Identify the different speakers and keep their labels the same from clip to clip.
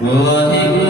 Speaker 1: Good.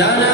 Speaker 1: जाना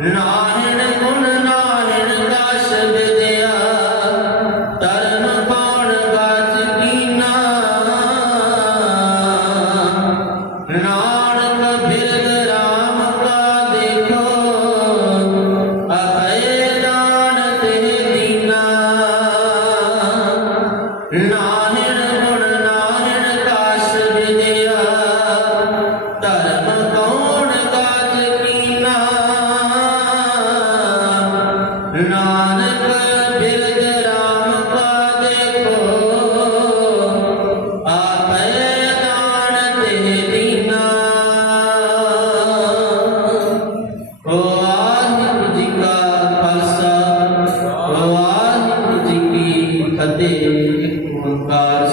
Speaker 1: Denied. Lord.